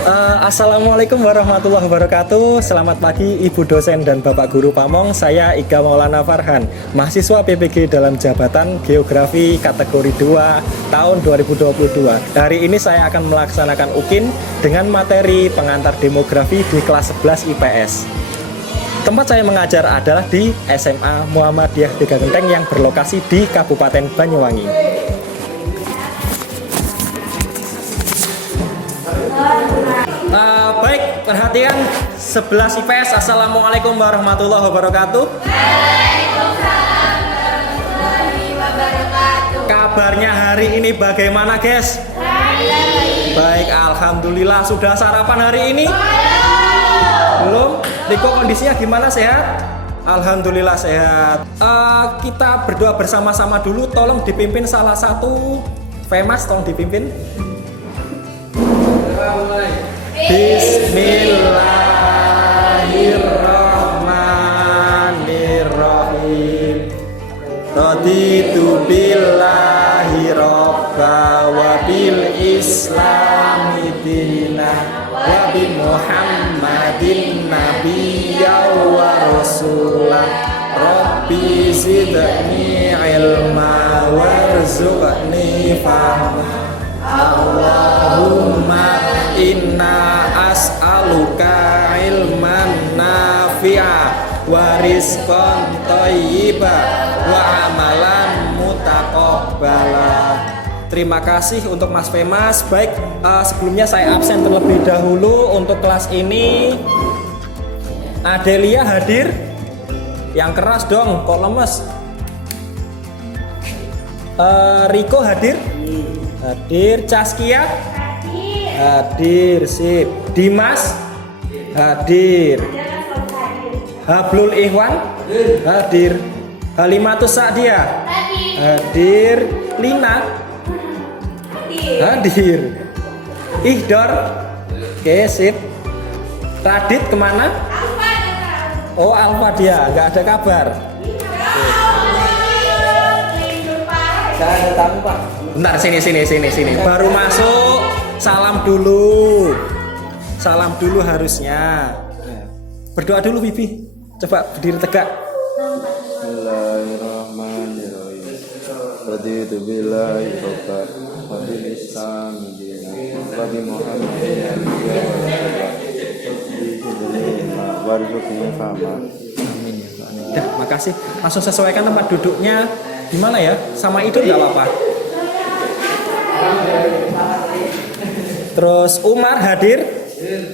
Assalamualaikum warahmatullahi wabarakatuh. Selamat pagi Ibu dosen dan Bapak Guru Pamong. Saya Iga Maulana Farhan, mahasiswa PPG dalam jabatan Geografi kategori 2 tahun 2022. Hari ini saya akan melaksanakan UKIN dengan materi pengantar demografi di kelas 11 IPS. Tempat saya mengajar adalah di SMA Muhammadiyah Tiga Genteng yang berlokasi di Kabupaten Banyuwangi. Baik, perhatian 11 IPS. Assalamualaikum warahmatullahi wabarakatuh. Waalaikumsalam warahmatullahi wabarakatuh. Kabarnya hari ini bagaimana, guys? Baik, alhamdulillah. Sudah sarapan hari ini? Belum? Riko kondisinya gimana, sehat? Alhamdulillah sehat. Kita berdoa bersama-sama dulu. Tolong dipimpin salah satu Femas, tolong dipimpin. Bismillahirrahmanirrahim. Raditu billahi robba wa bil islami dina wa bi muhammadin nabiyya wa rasulah. Rabbi zidni ilma warzuqni fahma. Allahumma inna as'aluka ilman nafi'a wa rizqan thayyiba wa amalan mutaqabbala. Terima kasih untuk Mas Femas. Baik, sebelumnya saya absen terlebih dahulu untuk kelas ini. Adelia hadir? Yang keras dong, kok lemes? Riko hadir? Hadir. Caskia? Hadir, sip. Dimas? Hadir. Hablul Ikhwan? Hadir. Halimatus Sa'diyah? Hadir. Lina? Hadir. Ihdor? Oke, sip. Radit kemana? Oh, Alfa dia, nggak ada kabar. Nggak ada tamu, Pak. Bentar, sini. Baru masuk, salam dulu. Salam dulu harusnya. Berdoa dulu, Bibi. Coba berdiri tegak. Bismillahirrahmanirrahim. Raditu billahi robba wa bil islami dinan wa bi muhammadin nabiyya wa rasulah. Warzuqni fahma. Amin ya Pak. Dah, makasih. Langsung sesuaikan tempat duduknya. Gimana ya? Sama itu nggak apa-apa. Terus Umar hadir?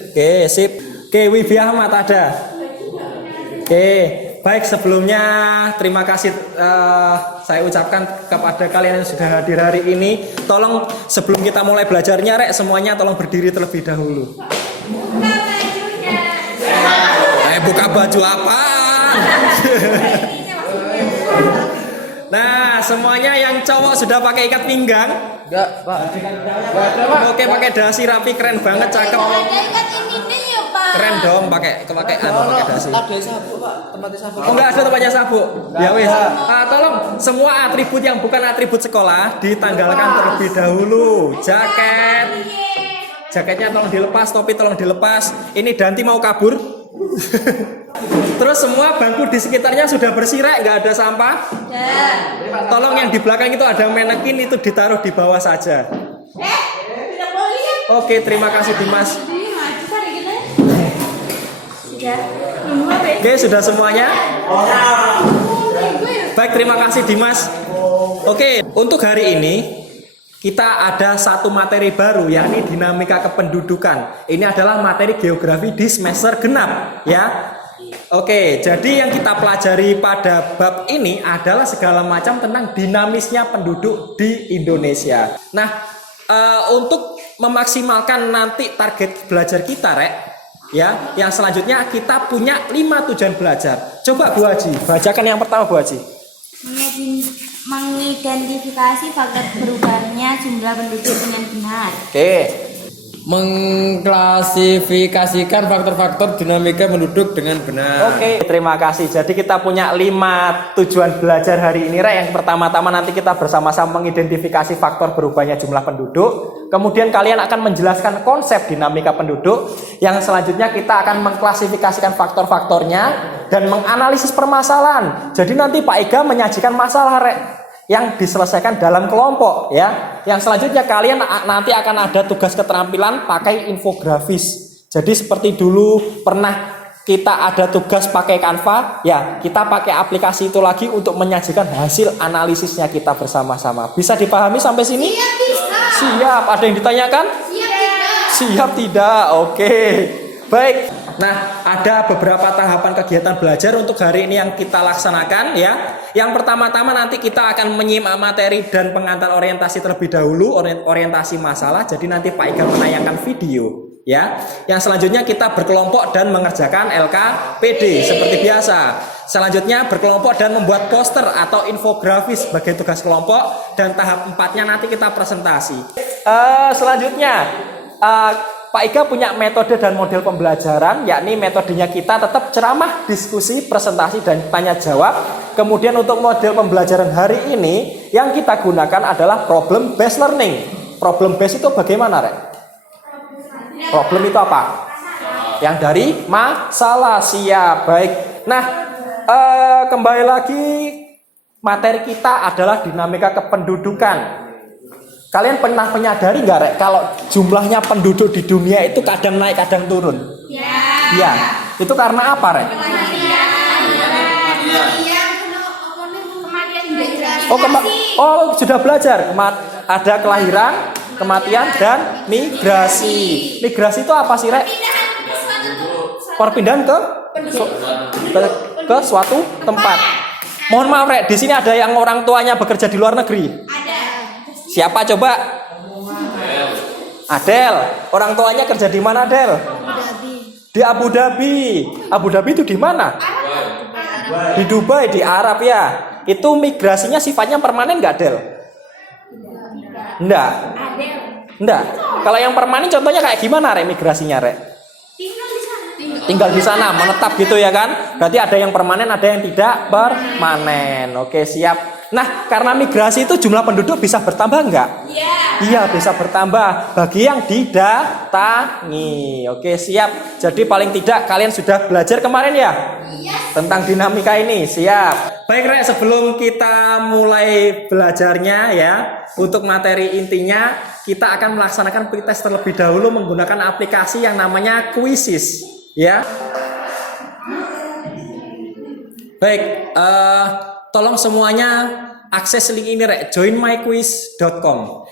Oke, sip. Oke, Wibi Ahmad ada? Oke, baik, sebelumnya terima kasih saya ucapkan kepada kalian yang sudah hadir hari ini. Tolong sebelum kita mulai belajarnya, Rek, semuanya tolong berdiri terlebih dahulu. Buka baju apa? Nah, semuanya yang cowok sudah pakai ikat pinggang? Enggak, Pak. Oke, pakai dasi rapi, keren banget, cakep. Keren dong, pakai dasi. Ada sabuk, Pak. Tempatnya sabuk. Oh, enggak ada tempatnya sabuk. Ya wis. Tolong semua atribut yang bukan atribut sekolah ditanggalkan terlebih dahulu. Jaketnya tolong dilepas, topi tolong dilepas. Ini Danti mau kabur. Terus semua bangku di sekitarnya sudah bersih, Rek, nggak ada sampah. Tolong yang di belakang itu ada manekin, itu ditaruh di bawah saja. Oke, terima kasih Dimas. Oke, sudah semuanya. Baik, terima kasih Dimas. Oke, untuk hari ini kita ada satu materi baru, yakni dinamika kependudukan. Ini adalah materi geografi di semester genap, ya. Oke, jadi yang kita pelajari pada bab ini adalah segala macam tentang dinamisnya penduduk di Indonesia. Nah, untuk memaksimalkan nanti target belajar kita, Rek, ya, yang selanjutnya kita punya 5 tujuan belajar. Coba Bu Haji, bacakan yang pertama, Bu Haji. Mengidentifikasi faktor perubahannya jumlah penduduk dengan benar. Oke. Mengklasifikasikan faktor-faktor dinamika penduduk dengan benar. Oke, terima kasih. Jadi kita punya 5 tujuan belajar hari ini, Rek. Yang pertama-tama nanti kita bersama-sama mengidentifikasi faktor berubahnya jumlah penduduk. Kemudian kalian akan menjelaskan konsep dinamika penduduk. Yang selanjutnya kita akan mengklasifikasikan faktor-faktornya dan menganalisis permasalahan. Jadi nanti Pak Iga menyajikan masalah, Rek, yang diselesaikan dalam kelompok ya. Yang selanjutnya kalian nanti akan ada tugas keterampilan pakai infografis. Jadi seperti dulu pernah kita ada tugas pakai Canva, ya kita pakai aplikasi itu lagi untuk menyajikan hasil analisisnya kita bersama-sama. Bisa dipahami sampai sini? Siap, bisa. Siap. Ada yang ditanyakan? Siap, tidak. Siap tidak? Oke. Baik. Nah, ada beberapa tahapan kegiatan belajar untuk hari ini yang kita laksanakan ya. Yang pertama-tama nanti kita akan menyimak materi dan pengantar orientasi terlebih dahulu, orientasi masalah. Jadi nanti Pak Iga menayangkan video ya. Yang selanjutnya kita berkelompok dan mengerjakan LKPD seperti biasa. Selanjutnya berkelompok dan membuat poster atau infografis sebagai tugas kelompok, dan tahap 4-nya nanti kita presentasi. Selanjutnya Pak Iga punya metode dan model pembelajaran, yakni metodenya kita tetap ceramah, diskusi, presentasi, dan tanya jawab. Kemudian untuk model pembelajaran hari ini yang kita gunakan adalah problem based learning. Problem based itu bagaimana, Rek? Problem itu apa? Yang dari masalah. Siap, baik. Nah, kembali lagi materi kita adalah dinamika kependudukan. Kalian pernah menyadari nggak, Rek, kalau jumlahnya penduduk di dunia itu kadang naik kadang turun? Iya. Itu karena apa, Rek? Sudah belajar. Ada kelahiran, kematian, dan migrasi. Migrasi itu apa sih, Rek? Perpindahan ke suatu tempat. Mohon maaf, Rek, di sini ada yang orang tuanya bekerja di luar negeri? Siapa coba? Adel. Orang tuanya kerja di mana, Adel? Di Abu Dhabi. Abu Dhabi itu di mana? Di Dubai, di Arab ya. Itu migrasinya sifatnya permanen nggak, Adel? Enggak. Enggak. Kalau yang permanen contohnya kayak gimana, Rek, migrasinya, Rek? Tinggal di sana, menetap gitu ya kan? Berarti ada yang permanen, ada yang tidak permanen. Oke, siap. Nah, karena migrasi itu jumlah penduduk bisa bertambah enggak? Iya, bisa bertambah bagi yang didatangi. Oke, siap. Jadi paling tidak kalian sudah belajar kemarin ya? Tentang dinamika ini. Siap. Baik, Rek, sebelum kita mulai belajarnya ya, untuk materi intinya kita akan melaksanakan pretest terlebih dahulu menggunakan aplikasi yang namanya Quizzes ya. Baik, tolong semuanya akses link ini, Rek, joinmyquiz.com.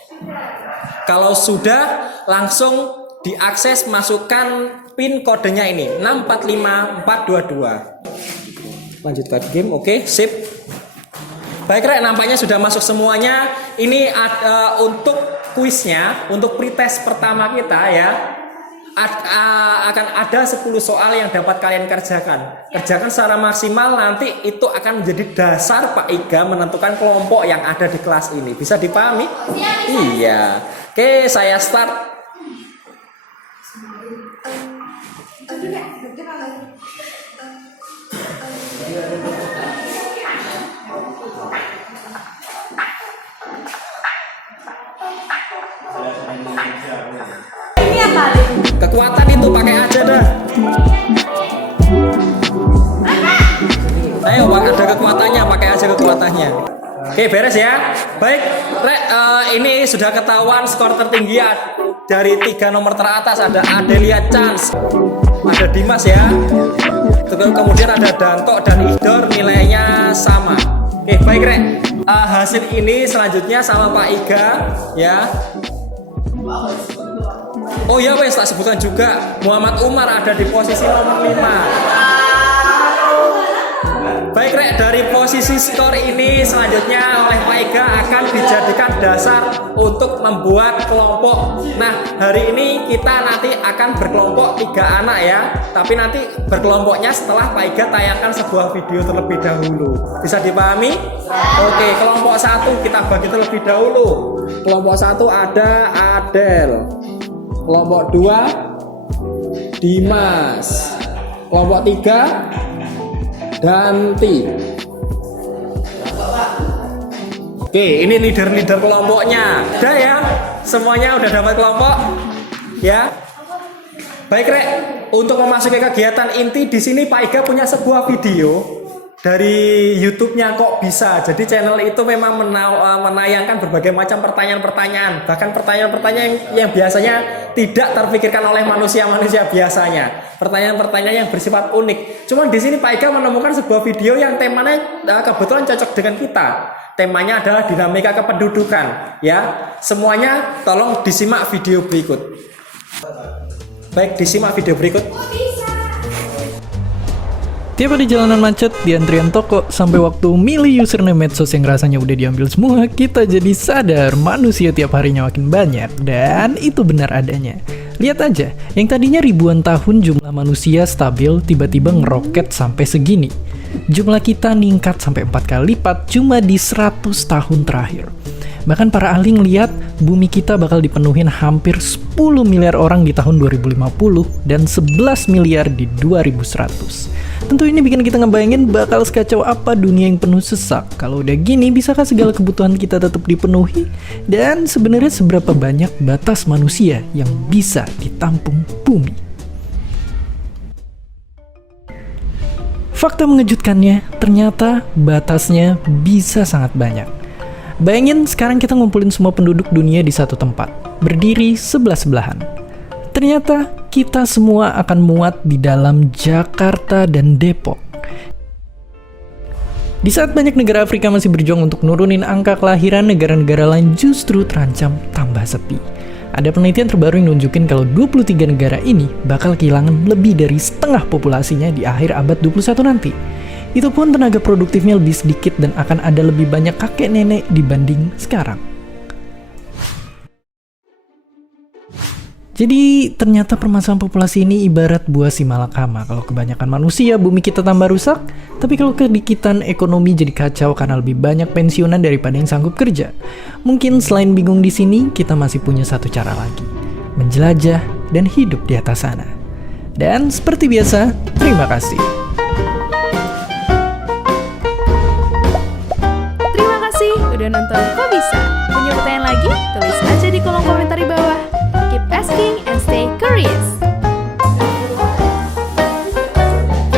Kalau sudah, langsung diakses, masukkan pin kodenya ini 645422. Lanjutkan game, oke, sip. Baik, Rek, nampaknya sudah masuk semuanya. Ini untuk kuisnya, untuk pretest pertama kita ya. Akan ada 10 soal yang dapat kalian kerjakan. Kerjakan secara maksimal, nanti itu akan menjadi dasar Pak Iga menentukan kelompok yang ada di kelas ini. Bisa dipahami? Iya. Oke, saya start. Kekuatan itu pakai aja dah. Ayo, Pak, ada kekuatannya, pakai aja kekuatannya. Oke, beres ya. Baik, Rek, ini sudah ketahuan skor tertinggi dari 3 nomor teratas. Ada Adelia Chance, ada Dimas ya. Kemudian ada Danto dan Ihdor, nilainya sama. Oke, baik, Rek. Hasil ini selanjutnya sama Pak Iga ya. Oh ya, wes tak sebutkan juga, Muhammad Umar ada di posisi nomor 5. Baik, Rek, dari posisi skor ini selanjutnya oleh Pak Iga akan dijadikan dasar untuk membuat kelompok. Nah, hari ini kita nanti akan berkelompok 3 anak ya. Tapi nanti berkelompoknya setelah Pak Iga tayangkan sebuah video terlebih dahulu. Bisa dipahami? Oke, kelompok 1 kita bagi terlebih dahulu. Kelompok 1 ada Adel. Kelompok 2 Dimas. Kelompok 3 Danti. Oke, ini leader-leader kelompoknya. Udah ya? Semuanya udah dapat kelompok? Ya. Baik, Rek. Untuk memasuki kegiatan inti di sini Pak Iga punya sebuah video dari YouTube-nya Kok Bisa. Jadi channel itu memang menayangkan berbagai macam pertanyaan-pertanyaan, bahkan pertanyaan-pertanyaan yang biasanya tidak terpikirkan oleh manusia-manusia biasanya. Pertanyaan-pertanyaan yang bersifat unik. Cuman di sini Pak Iga menemukan sebuah video yang temanya kebetulan cocok dengan kita. Temanya adalah dinamika kependudukan, ya. Semuanya tolong disimak video berikut. Baik, disimak video berikut. Tiap ada jalanan macet, di antrian toko, sampai waktu milih username medsos yang rasanya udah diambil semua, kita jadi sadar manusia tiap harinya makin banyak. Dan itu benar adanya. Lihat aja, yang tadinya ribuan tahun jumlah manusia stabil, tiba-tiba ngeroket sampai segini. Jumlah kita ningkat sampai 4 kali lipat cuma di 100 tahun terakhir. Bahkan para ahli ngeliat bumi kita bakal dipenuhin hampir 10 miliar orang di tahun 2050 dan 11 miliar di 2100. Tentu ini bikin kita ngebayangin bakal sekacau apa dunia yang penuh sesak. Kalau udah gini, bisakah segala kebutuhan kita tetap dipenuhi? Dan sebenarnya seberapa banyak batas manusia yang bisa ditampung bumi? Fakta mengejutkannya, ternyata batasnya bisa sangat banyak. Bayangin sekarang kita ngumpulin semua penduduk dunia di satu tempat, berdiri sebelah-sebelahan. Ternyata kita semua akan muat di dalam Jakarta dan Depok. Di saat banyak negara Afrika masih berjuang untuk nurunin angka kelahiran, negara-negara lain justru terancam tambah sepi. Ada penelitian terbaru yang nunjukin kalau 23 negara ini bakal kehilangan lebih dari setengah populasinya di akhir abad 21 nanti. Itu pun tenaga produktifnya lebih sedikit dan akan ada lebih banyak kakek nenek dibanding sekarang. Jadi ternyata permasalahan populasi ini ibarat buah si malakama. Kalau kebanyakan manusia, bumi kita tambah rusak. Tapi kalau kedikitan, ekonomi jadi kacau karena lebih banyak pensiunan daripada yang sanggup kerja. Mungkin selain bingung di sini, kita masih punya satu cara lagi. Menjelajah dan hidup di atas sana. Dan seperti biasa, terima kasih. Terima kasih udah nonton Kok Bisa. Punya pertanyaan lagi? Tulis aja di kolom komentar di bawah. Keep asking and stay curious.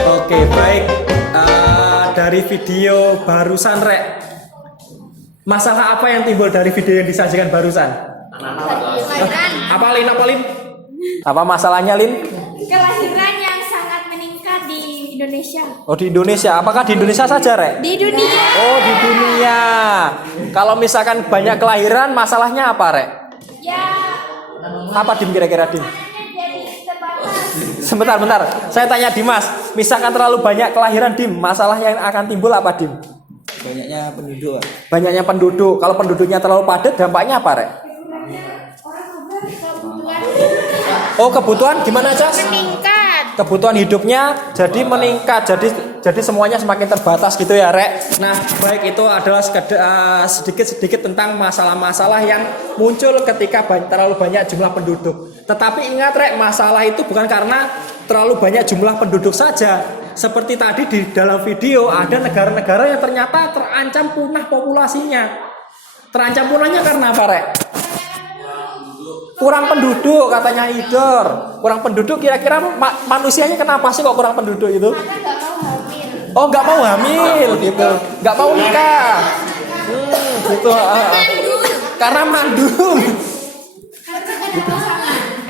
Oke, baik. Dari video barusan, Rek. Masalah apa yang timbul dari video yang disajikan barusan? Apa, Lin? Apa masalahnya, Lin? Kelahiran yang sangat meningkat di Indonesia. Oh, di Indonesia. Apakah di Indonesia saja, Rek? Di dunia. Oh, di dunia. Kalau misalkan banyak kelahiran, masalahnya apa, Rek? Ya, Apa, Dim, kira-kira, Dim? jadi terbatas. Sebentar. Saya tanya Dimas. Misalkan terlalu banyak kelahiran, Dim, masalah yang akan timbul apa, Dim? Banyaknya penduduk. Banyaknya penduduk. Kalau penduduknya terlalu padat, dampaknya apa, Rek? Oh, kebutuhan gimana, Cas? Meningkat. Kebutuhan hidupnya jadi meningkat, jadi semuanya semakin terbatas gitu ya, Rek. Nah, baik, itu adalah sedikit tentang masalah-masalah yang muncul ketika terlalu banyak jumlah penduduk. Tetapi ingat, Rek, masalah itu bukan karena terlalu banyak jumlah penduduk saja. Seperti tadi di dalam video, ada negara-negara yang ternyata terancam punah populasinya. Terancam punahnya karena apa, Rek? Kurang penduduk, katanya Idor. Kurang penduduk, kira-kira manusianya kenapa sih kok kurang penduduk itu? Oh, nggak mau hamil gitu, nggak mau nikah. Gitu. Karena mandul.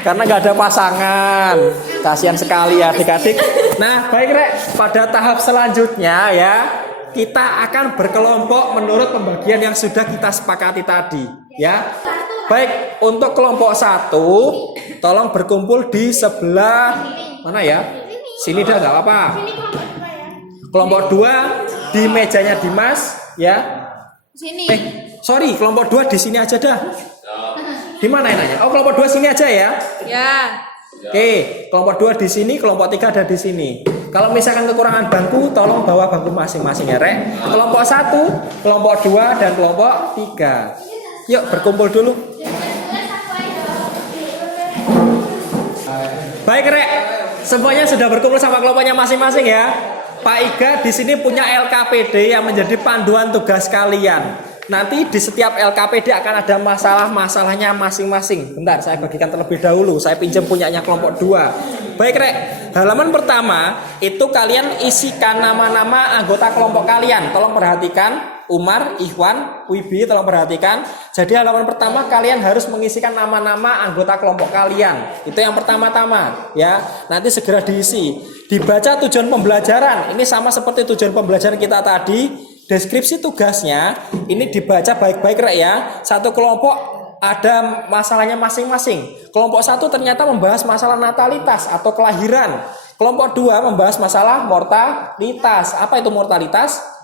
Karena nggak ada pasangan. Kasihan sekali ya adik-adik. Nah, baik, Rek. Pada tahap selanjutnya ya, kita akan berkelompok menurut pembagian yang sudah kita sepakati tadi, ya. Baik, untuk kelompok 1, tolong berkumpul di sebelah mana ya? Sini dah, nggak apa-apa. Kelompok 2 di mejanya Dimas, ya. Sini. Sorry, kelompok 2 di sini aja dah. Di mana enaknya? Oh, kelompok 2 sini aja ya. Ya. Oke, kelompok 2 di sini, kelompok 3 ada di sini. Kalau misalkan kekurangan bangku, tolong bawa bangku masing-masing ya, Rek. Kelompok 1, kelompok 2, dan kelompok 3. Yuk, berkumpul dulu. Baik Rek, semuanya sudah berkumpul sama kelompoknya masing-masing ya. Pak Iga di sini punya LKPD yang menjadi panduan tugas kalian. Nanti di setiap LKPD akan ada masalah-masalahnya masing-masing. Bentar, saya bagikan terlebih dahulu. Saya pinjam punyanya kelompok 2. Baik Rek, halaman pertama itu kalian isikan nama-nama anggota kelompok kalian. Tolong perhatikan. Umar, Ikhwan, Wibi, tolong perhatikan. Jadi halaman pertama kalian harus mengisikan nama-nama anggota kelompok kalian. Itu yang pertama-tama ya. Nanti segera diisi. Dibaca tujuan pembelajaran. Ini sama seperti tujuan pembelajaran kita tadi. Deskripsi tugasnya ini dibaca baik-baik Rek ya. Satu kelompok ada masalahnya masing-masing. Kelompok 1 ternyata membahas masalah natalitas atau kelahiran. Kelompok 2 membahas masalah mortalitas. Apa itu mortalitas?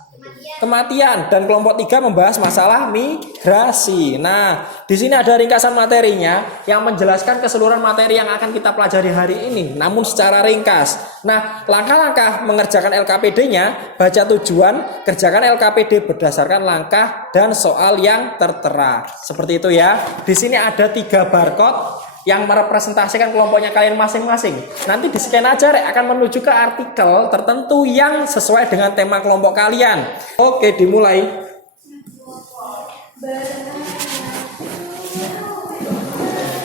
Kematian. Dan kelompok 3 membahas masalah migrasi. Nah, di sini ada ringkasan materinya yang menjelaskan keseluruhan materi yang akan kita pelajari hari ini, namun secara ringkas. Nah, langkah-langkah mengerjakan LKPD-nya, baca tujuan, kerjakan LKPD berdasarkan langkah dan soal yang tertera. Seperti itu ya. Di sini ada 3 barcode yang merepresentasikan kelompoknya kalian masing-masing. Nanti di scan aja Rek, akan menuju ke artikel tertentu yang sesuai dengan tema kelompok kalian. Oke, dimulai.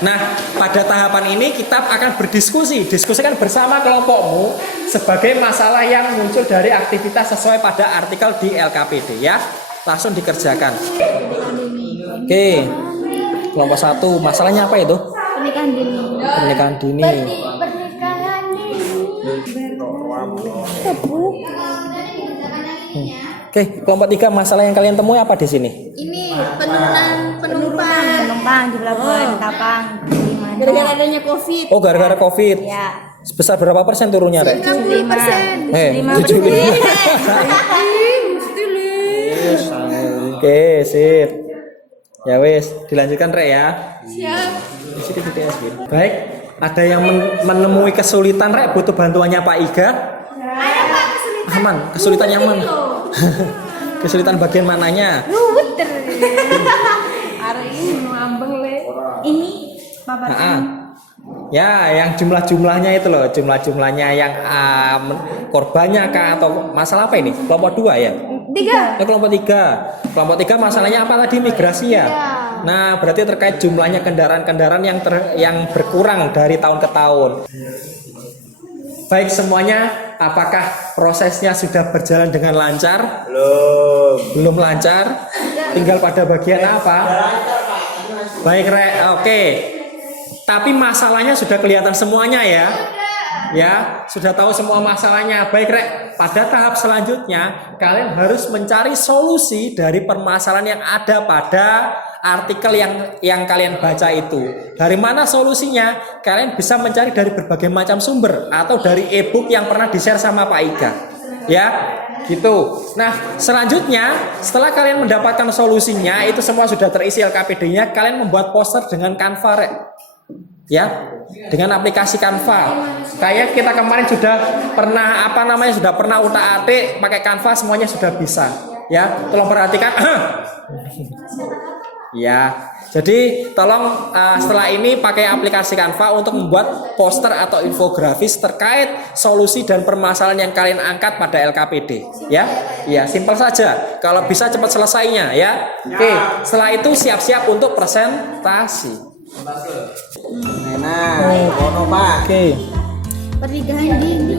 Nah, pada tahapan ini kita akan berdiskusi. Diskusikan bersama kelompokmu sebagai masalah yang muncul dari aktivitas sesuai pada artikel di LKPD ya. Langsung dikerjakan. Oke. Kelompok 1, masalahnya apa itu? Pernikahan dini. Pernikahan dini. Pernikahan dini. Oke, kelompok 3 masalah yang kalian temui apa di sini? Ini penumpang di pelabuhan Tapang. gara-gara adanya COVID. Oh, gara-gara COVID. Ya. Sebesar berapa persen turunnya, Rek? 60%. 75%. Oke, sip. Ya wis, dilanjutkan Rek ya. Siap. Baik, ada yang menemui kesulitan Rek, butuh bantuannya Pak Iga? Ada Pak kesulitan. Aman, kesulitan yang mana? Kesulitan bagian mananya? Ruwet. Hari ini ngambeng le. Ini Bapak. Ya, yang jumlah-jumlahnya itu loh, jumlah-jumlahnya yang korbannya kah atau masalah apa ini? Kelompok 2 ya? 3. Kelompok 3. Kelompok 3 masalahnya apa tadi? Migrasi ya? Nah, berarti terkait jumlahnya kendaraan-kendaraan yang berkurang dari tahun ke tahun. Baik semuanya, apakah prosesnya sudah berjalan dengan lancar? Belum lancar? Tinggal pada bagian apa? Baik Rek, oke. Tapi masalahnya sudah kelihatan semuanya ya. Ya, sudah tahu semua masalahnya. Baik Rek, pada tahap selanjutnya kalian harus mencari solusi dari permasalahan yang ada pada artikel yang kalian baca itu. Dari mana solusinya? Kalian bisa mencari dari berbagai macam sumber atau dari e-book yang pernah di-share sama Pak Iga. Ya, gitu. Nah, selanjutnya setelah kalian mendapatkan solusinya, itu semua sudah terisi LKPD-nya, kalian membuat poster dengan Canva, Rek. Ya, dengan aplikasi Canva. Kayak kita kemarin sudah pernah sudah pernah utak-atik pakai Canva, semuanya sudah bisa. Ya, tolong perhatikan. Ya, jadi tolong setelah ini pakai aplikasi Canva untuk membuat poster atau infografis terkait solusi dan permasalahan yang kalian angkat pada LKPD. Ya, ya simpel saja. Kalau bisa cepat selesainya ya. Oke, setelah itu siap-siap untuk presentasi. Oke. Pernikahan dini.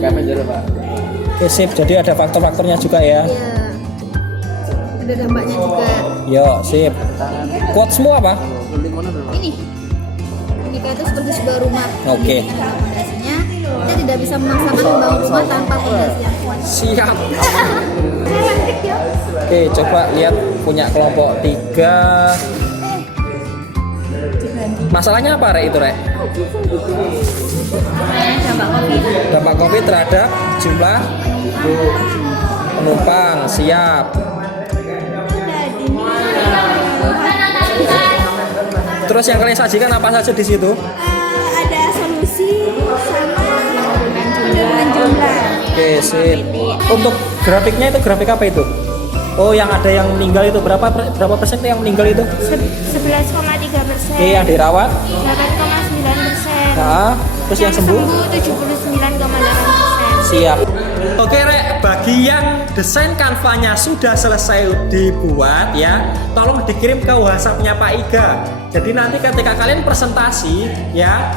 Oke, sip. Jadi ada faktor-faktornya juga ya. Iya. Ada dampaknya juga. Yo, sip. Quotes semua apa? Ini. Menikah itu seperti sebuah rumah. Oke. Dengan fondasinya, kita tidak bisa memaksakan membangun rumah tanpa fondasi yang kuat. Siap. Cantik ya. Oke, coba lihat punya kelompok 3. Masalahnya apa, Rek, itu, Rek? Dampak COVID. Dampak COVID terhadap jumlah penumpang. Siap. Terus yang kalian sajikan apa saja di situ? Ada solusi sama jumlah. Oke, sip. Untuk grafiknya itu grafik apa itu? Oh, yang ada yang meninggal itu berapa persen yang meninggal itu? 11,3%. Oke, yang dirawat? 8,9%. Nah, Terus yang sembuh? 79,8%. Siap. Oke Rek, bagi yang desain kanvanya sudah selesai dibuat ya, tolong dikirim ke WhatsApp-nya Pak Iga. Jadi nanti ketika kalian presentasi ya,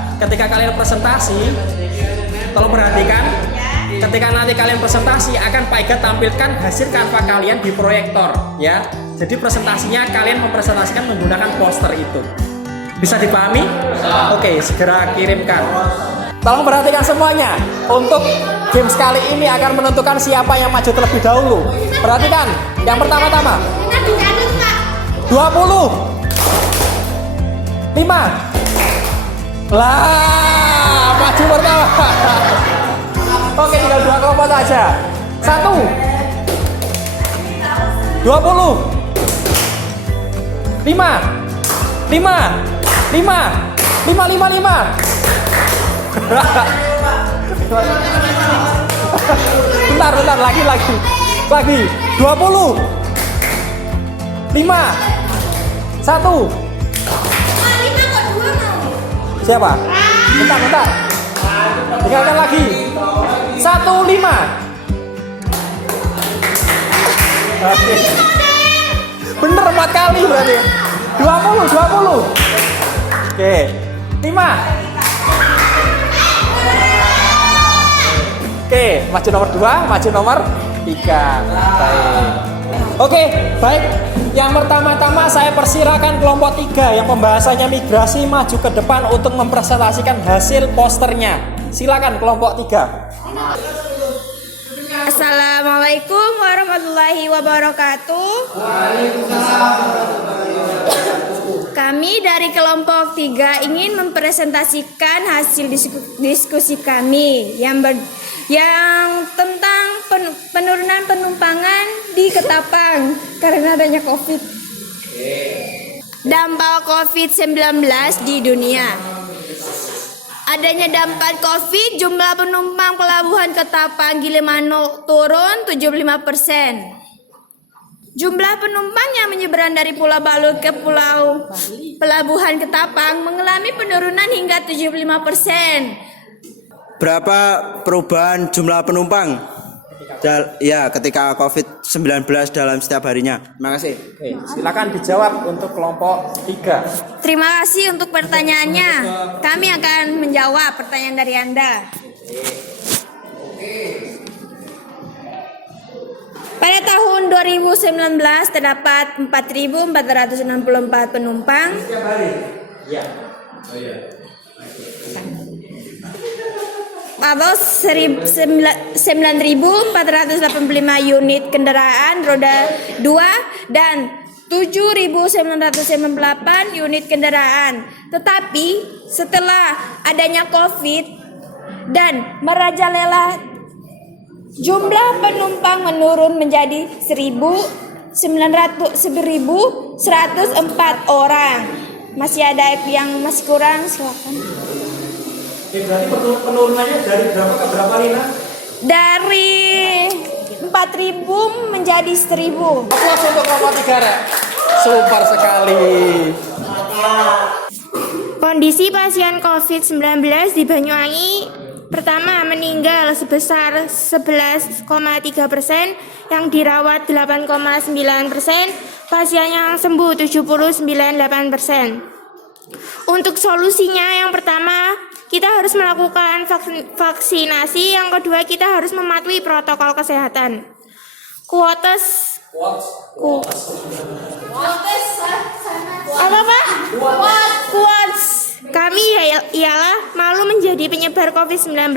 tolong perhatikan. Ketika nanti kalian presentasi akan Pak Iga tampilkan hasil kanva kalian di proyektor ya. Jadi presentasinya kalian mempresentasikan menggunakan poster itu. Bisa dipahami? Oke, segera kirimkan. Tolong perhatikan semuanya. Untuk game kali ini akan menentukan siapa yang maju terlebih dahulu. Perhatikan, yang pertama-tama 20 5 lah, maju pertama. Oke, tinggal 2 kelompok saja. 1 20 5 bentar lagi 20 5 1 siapa? Bentar tinggalkan lagi 1 5 bener 4 kali berarti 20 oke 5 oke, maju nomor 2, maju nomor 3. Baik. Oke, baik. Yang pertama-tama saya persilakan kelompok 3 yang pembahasannya migrasi maju ke depan untuk mempresentasikan hasil posternya. Silakan kelompok 3. Assalamualaikum warahmatullahi wabarakatuh. Kami dari kelompok 3 ingin mempresentasikan hasil diskusi kami yang tentang penurunan penumpangan di Ketapang karena adanya COVID. Dampak COVID-19 di dunia. Adanya dampak COVID, jumlah penumpang pelabuhan Ketapang Gilimanuk turun 75%. Jumlah penumpang yang menyeberang dari Pulau Balut ke Pulau Pelabuhan Ketapang mengalami penurunan hingga 75%. Berapa perubahan jumlah penumpang ketika COVID-19 dalam setiap harinya? Terima kasih. Oke, silakan dijawab untuk kelompok 3. Terima kasih untuk pertanyaannya. Kami akan menjawab pertanyaan dari Anda. Pada tahun 2019 terdapat 4.464 penumpang. Atau 9.485 unit kendaraan roda 2 dan 7.998 unit kendaraan. Tetapi setelah adanya COVID dan merajalela, jumlah penumpang menurun menjadi 1.104 orang. Masih ada yang masih kurang, silakan. Berarti penurunannya dari berapa ke berapa, Lina? Dari 4.000 menjadi 1.000. Aplaus untuk kelompok 3, Rek. Super sekali. Kondisi pasien COVID-19 di Banyuwangi pertama meninggal sebesar 11,3%, yang dirawat 8,9%, pasien yang sembuh 79,8%. Untuk solusinya yang pertama, kita harus melakukan vaksinasi, yang kedua kita harus mematuhi protokol kesehatan. Quotes. Apa Pak? Quotes. Kami ialah malu menjadi penyebar COVID-19,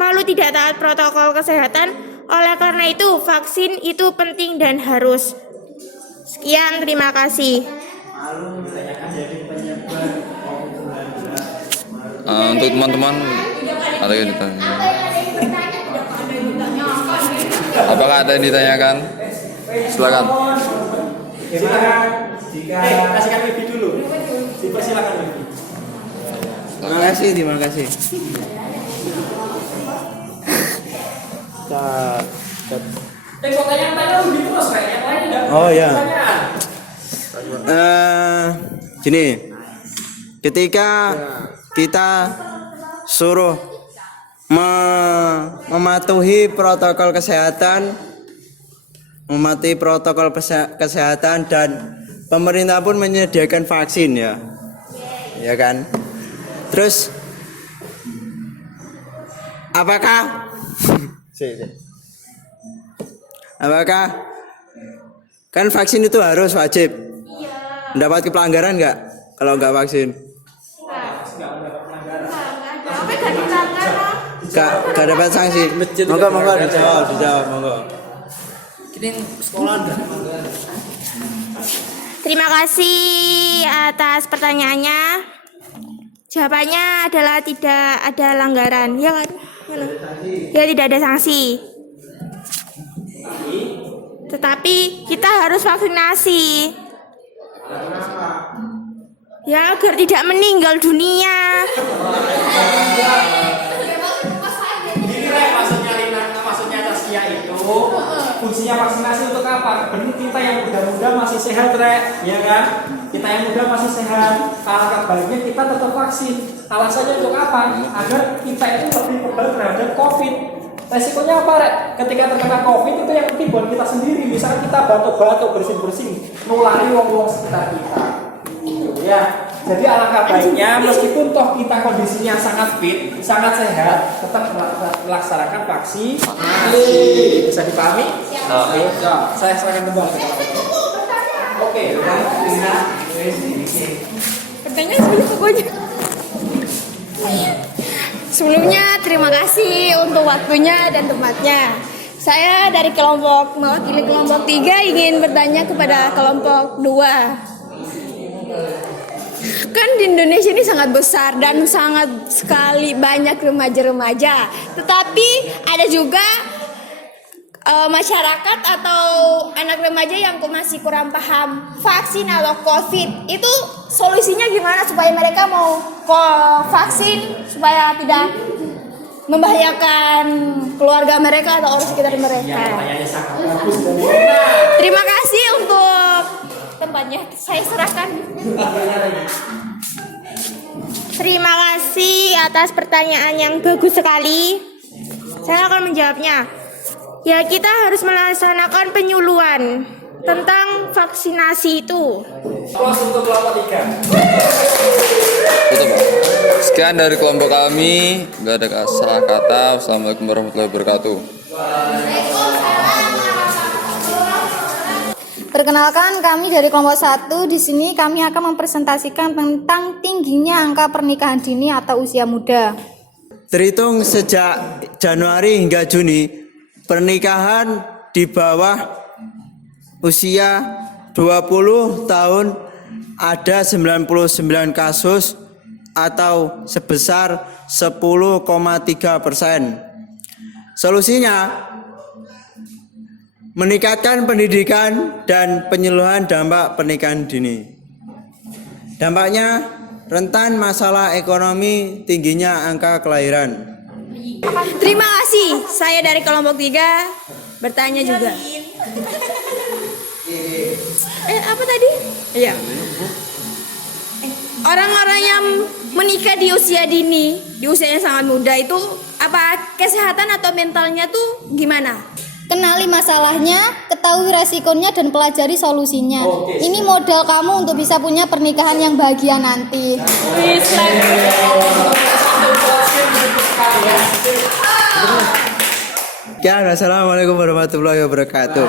malu tidak taat protokol kesehatan. Oleh karena itu, vaksin itu penting dan harus. Sekian, terima kasih. Untuk teman-teman ada yang ditanya. Apakah ada yang ditanyakan? Silakan. Kasihkan Wifi dulu. Dipersilakan Wifi. Terima kasih. Tanya lebih terus, Rek. Yang lain enggak. Oh ya. Gini, ketika kita suruh mematuhi protokol kesehatan dan pemerintah pun menyediakan vaksin ya kan. Terus apakah kan vaksin itu harus wajib? Mendapat pelanggaran nggak kalau nggak vaksin? Gak dapat sanksi. Monggo dijawab monggo. Terima kasih atas pertanyaannya. Jawabannya adalah tidak ada langgaran, ya kan? Ya, tidak ada sanksi. Tetapi kita harus vaksinasi. Ya, agar tidak meninggal dunia. Maksudnya Tasya itu fungsinya vaksinasi untuk apa? Benar kita yang muda-muda masih sehat, ya kan? Kita yang muda masih sehat. Alangkah baiknya kita tetap vaksin. Alasannya untuk apa? Agar kita itu lebih kebal terhadap COVID. Resikonya apa, Rek? Ketika terkena COVID itu yang penting buat kita sendiri. Misalnya kita batuk-batuk, bersin-bersin, nulari wong-wong sekitar kita. Ya, jadi alangkah baiknya meskipun toh kita kondisinya sangat fit, sangat sehat, tetap melaksanakan vaksin. Bisa dipahami? Ayo, saya serahkan kembali. Oke, Pertanyaan sebenarnya. Sebelumnya terima kasih untuk waktunya dan tempatnya. Saya dari mewakili kelompok 3 ingin bertanya kepada kelompok 2. Kan di Indonesia ini sangat besar dan sangat sekali banyak remaja-remaja. Tetapi ada juga masyarakat atau anak remaja yang masih kurang paham vaksin atau COVID. Itu solusinya gimana supaya mereka mau vaksin supaya tidak membahayakan keluarga mereka atau orang sekitar mereka. Terima kasih untuk tempatnya, saya serahkan. Terima kasih atas pertanyaan yang bagus sekali. Saya akan menjawabnya. Ya, kita harus melaksanakan penyuluhan tentang vaksinasi itu. Untuk kelompok 3. Betul, Pak. Sekian dari kelompok kami. Nggak ada salah kata. Assalamualaikum warahmatullahi wabarakatuh. Perkenalkan, kami dari kelompok 1. Di sini kami akan mempresentasikan tentang tingginya angka pernikahan dini atau usia muda. Terhitung sejak Januari hingga Juni, pernikahan di bawah usia 20 tahun ada 99 kasus atau sebesar 10,3%. Solusinya meningkatkan pendidikan dan penyuluhan dampak pernikahan dini. Dampaknya rentan masalah ekonomi, tingginya angka kelahiran. Terima kasih. Saya dari kelompok 3 bertanya juga. Apa tadi? Iya. Orang-orang yang menikah di usia dini, di usia yang sangat muda itu apa kesehatan atau mentalnya tuh gimana? Kenali masalahnya, ketahui resikonya, dan pelajari solusinya. Ini modal kamu untuk bisa punya pernikahan yang bahagia nanti. Assalamualaikum warahmatullahi wabarakatuh.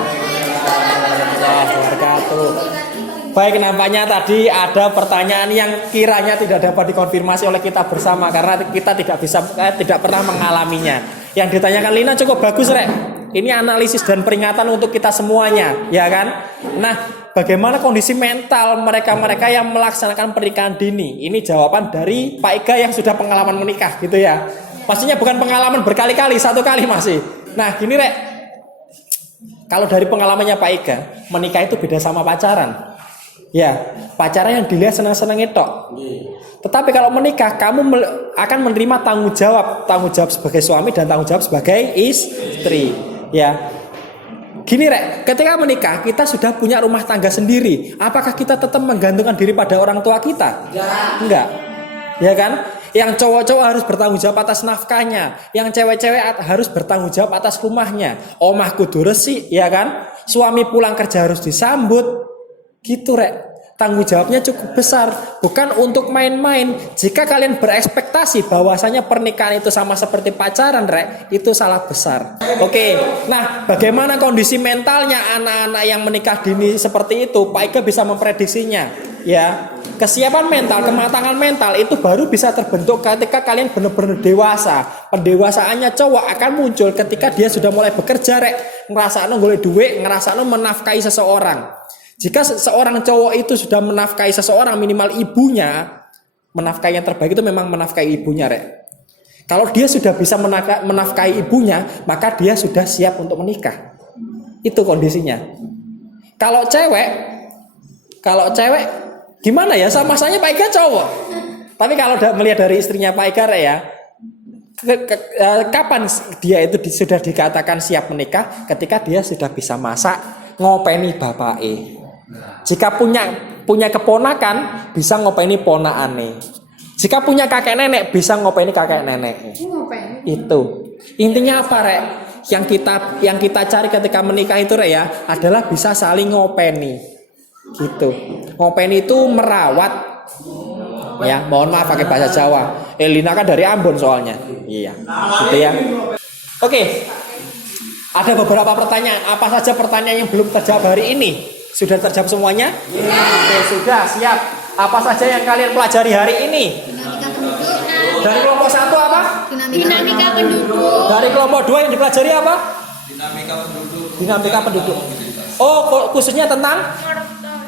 Baik, nampaknya tadi ada pertanyaan yang kiranya tidak dapat dikonfirmasi oleh kita bersama karena kita tidak pernah mengalaminya. Yang ditanyakan Lina cukup bagus, Rek. Ini analisis dan peringatan untuk kita semuanya, ya kan? Nah, bagaimana kondisi mental mereka-mereka yang melaksanakan pernikahan dini? Ini jawaban dari Pak Iga yang sudah pengalaman menikah, gitu ya. Pastinya bukan pengalaman berkali-kali, 1 kali masih. Nah, gini, Rek. Kalau dari pengalamannya Pak Iga, menikah itu beda sama pacaran. Ya, pacaran yang dilihat senang-senang itu. Tetapi kalau menikah, kamu akan menerima tanggung jawab sebagai suami dan tanggung jawab sebagai istri. Ya, gini, Rek, ketika menikah kita sudah punya rumah tangga sendiri. Apakah kita tetap menggantungkan diri pada orang tua kita? Enggak, ya kan? Yang cowok-cowok harus bertanggung jawab atas nafkahnya, yang cewek-cewek harus bertanggung jawab atas rumahnya. Omah kudu resik, ya kan? Suami pulang kerja harus disambut. Gitu, Rek. Tanggung jawabnya cukup besar, bukan untuk main-main. Jika kalian berekspektasi bahwasanya pernikahan itu sama seperti pacaran, Rek, itu salah besar. Oke, nah bagaimana kondisi mentalnya anak-anak yang menikah dini seperti itu? Pak Iga bisa memprediksinya, ya. Kesiapan mental, kematangan mental itu baru bisa terbentuk ketika kalian benar-benar dewasa. Pendewasaannya cowok akan muncul ketika dia sudah mulai bekerja, Rek, ngerasakno golek duit, ngerasakno menafkahi seseorang. Jika seorang cowok itu sudah menafkahi seseorang, minimal ibunya, menafkahi yang terbaik itu memang menafkahi ibunya, Rek. Kalau dia sudah bisa menafkahi ibunya, maka dia sudah siap untuk menikah. Itu kondisinya. Kalau cewek gimana ya? Sama-sama Pak Iga cowok. Tapi kalau melihat dari istrinya Pak Iga, Rek, ya, kapan dia itu sudah dikatakan siap menikah? Ketika dia sudah bisa masak, ngopeni bapake. Jika punya keponakan, bisa ngopeni ponakane. Jika punya kakek nenek, bisa ngopeni kakek nenek. Itu intinya apa, Rek? Yang kita cari ketika menikah itu, Rek, ya, adalah bisa saling ngopeni. Gitu. Ngopeni itu merawat. Ya, mohon maaf pakai bahasa Jawa. Elina kan dari Ambon soalnya. Iya. Gitu ya. Oke. Ada beberapa pertanyaan. Apa saja pertanyaan yang belum terjawab hari ini? Sudah terjawab semuanya? Ya. Oke, sudah siap. Apa saja yang kalian pelajari hari ini? Dinamika penduduk. Dari kelompok 1 apa? Dinamika penduduk. Dari kelompok 2 yang dipelajari apa? Dinamika penduduk. Oh, khususnya tentang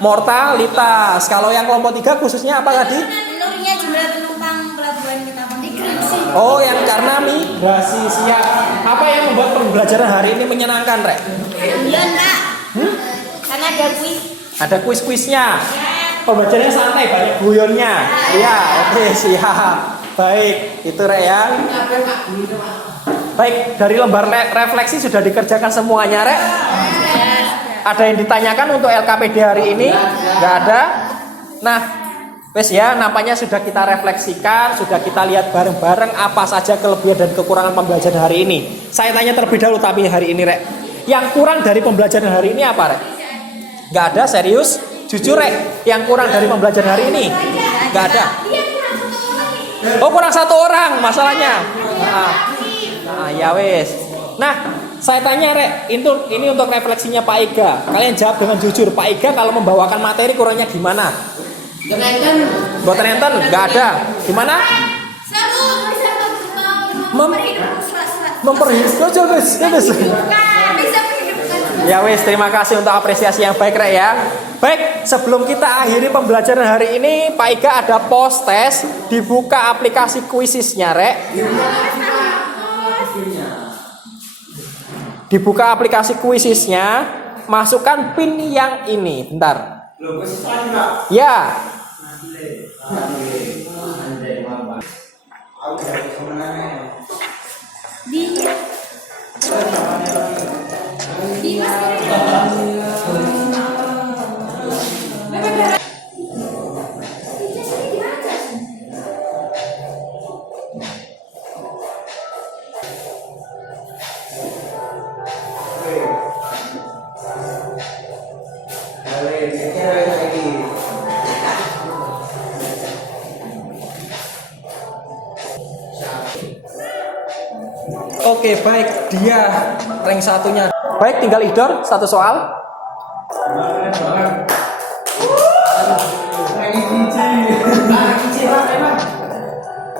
mortalitas. Kalau yang kelompok 3 khususnya apa tadi? Menurunnya jumlah penumpang pelabuhan kapal migrasi. Oh, yang karena migrasi. Siap. Apa yang membuat pembelajaran hari ini menyenangkan, Rek? Iya, Nak. Karena ada kuis. Ada kuis-kuisnya. Pembelajarannya santai, banyak guyonnya. Iya, oke, siap. Baik, itu, Rek, ya. Baik, dari lembar refleksi sudah dikerjakan semuanya, Rek? Ada yang ditanyakan untuk LKPD hari ini? Nggak ada? Nah, wes ya, nampaknya sudah kita refleksikan, sudah kita lihat bareng-bareng apa saja kelebihan dan kekurangan pembelajaran hari ini. Saya tanya terlebih dahulu tapi hari ini, Rek. Yang kurang dari pembelajaran hari ini apa, Rek? Nggak ada, serius? Jujur, Rek, yang kurang dari pembelajaran hari ini? Nggak ada. Oh, kurang 1 orang masalahnya. Nah, ya wes. Nah, saya tanya, Rek, ini untuk refleksinya Pak Iga. Kalian jawab dengan jujur. Pak Iga kalau membawakan materi kurangnya gimana? Buat nonton? Nggak ada. Gimana? Memperhidup. Ya wes, terima kasih untuk apresiasi yang baik, Rek, ya. Baik, sebelum kita akhiri pembelajaran hari ini, Pak Iga ada post test. Dibuka aplikasi kuisisnya, Rek. Dibuka aplikasi kuisisnya, masukkan PIN yang ini. Bentar. Ya. Oke, baik, dia rank 1-nya. Baik, tinggal Idor, 1 soal.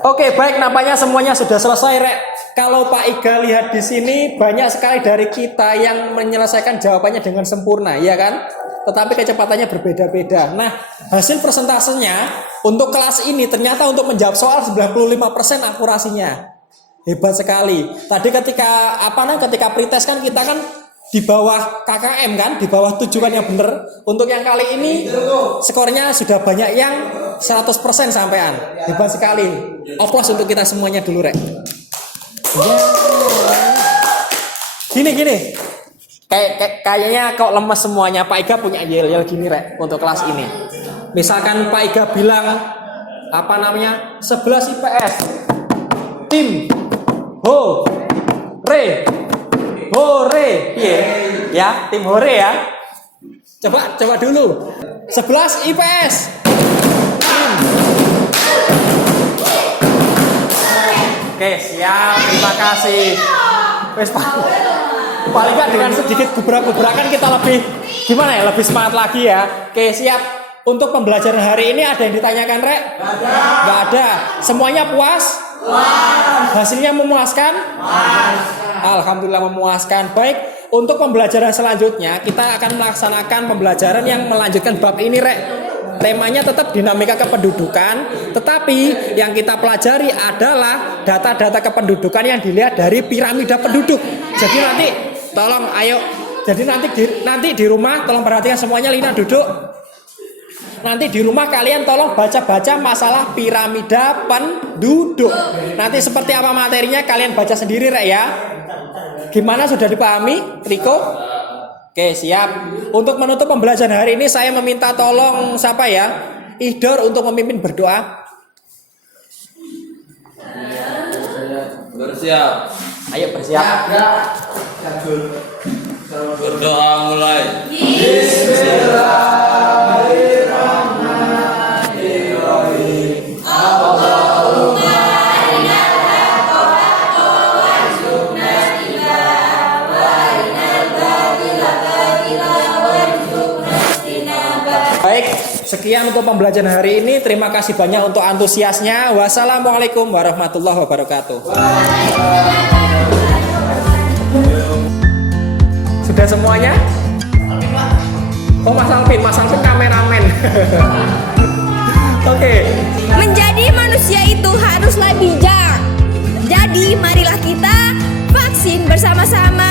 Oke, baik, nampaknya semuanya sudah selesai, Rek. Kalau Pak Iga lihat di sini, banyak sekali dari kita yang menyelesaikan jawabannya dengan sempurna, ya kan? Tetapi kecepatannya berbeda-beda. Nah, hasil persentasenya untuk kelas ini ternyata untuk menjawab soal 95% akurasinya. Hebat sekali. Tadi ketika pretest kan kita kan di bawah KKM kan, di bawah tujuan yang benar. Untuk yang kali ini skornya sudah banyak yang 100% sampean. Hebat sekali. Aplaus untuk kita semuanya dulu, Rek. Gini. Kayaknya kok lemes semuanya. Pak Iga punya yel-yel gini, Rek, untuk kelas ini. Misalkan Pak Iga bilang apa namanya 11 IPS. Tim Hore. Iya. Ya, tim Hore ya. Coba dulu. 11 IPS. Oke, siap. Terima kasih. Wes, paling nggak dengan sedikit gebrak-gebrakan kita lebih gimana ya? Lebih semangat lagi ya. Oke, siap. Untuk pembelajaran hari ini ada yang ditanyakan, Rek? Nggak ada. Semuanya puas? Hasilnya memuaskan? Alhamdulillah memuaskan. Baik, untuk pembelajaran selanjutnya kita akan melaksanakan pembelajaran yang melanjutkan bab ini, Rek. Temanya tetap dinamika kependudukan, tetapi yang kita pelajari adalah data-data kependudukan yang dilihat dari piramida penduduk. Jadi nanti tolong ayo, jadi nanti di rumah tolong perhatikan semuanya. Lina duduk. Nanti di rumah kalian tolong baca-baca masalah piramida penduduk. Nanti seperti apa materinya kalian baca sendiri, Rek ya. Gimana, sudah dipahami, Riko? Oke, siap. Untuk menutup pembelajaran hari ini saya meminta tolong siapa ya? Ihdor untuk memimpin berdoa. Bersiap. Ayo bersiap. Berdoa mulai. Baik, sekian untuk pembelajaran hari ini. Terima kasih banyak untuk antusiasnya. Wassalamualaikum warahmatullahi wabarakatuh. Sudah semuanya? Oh, Mas Alvin kameramen. Oke. Menjadi manusia itu haruslah bijak. Jadi marilah kita vaksin bersama-sama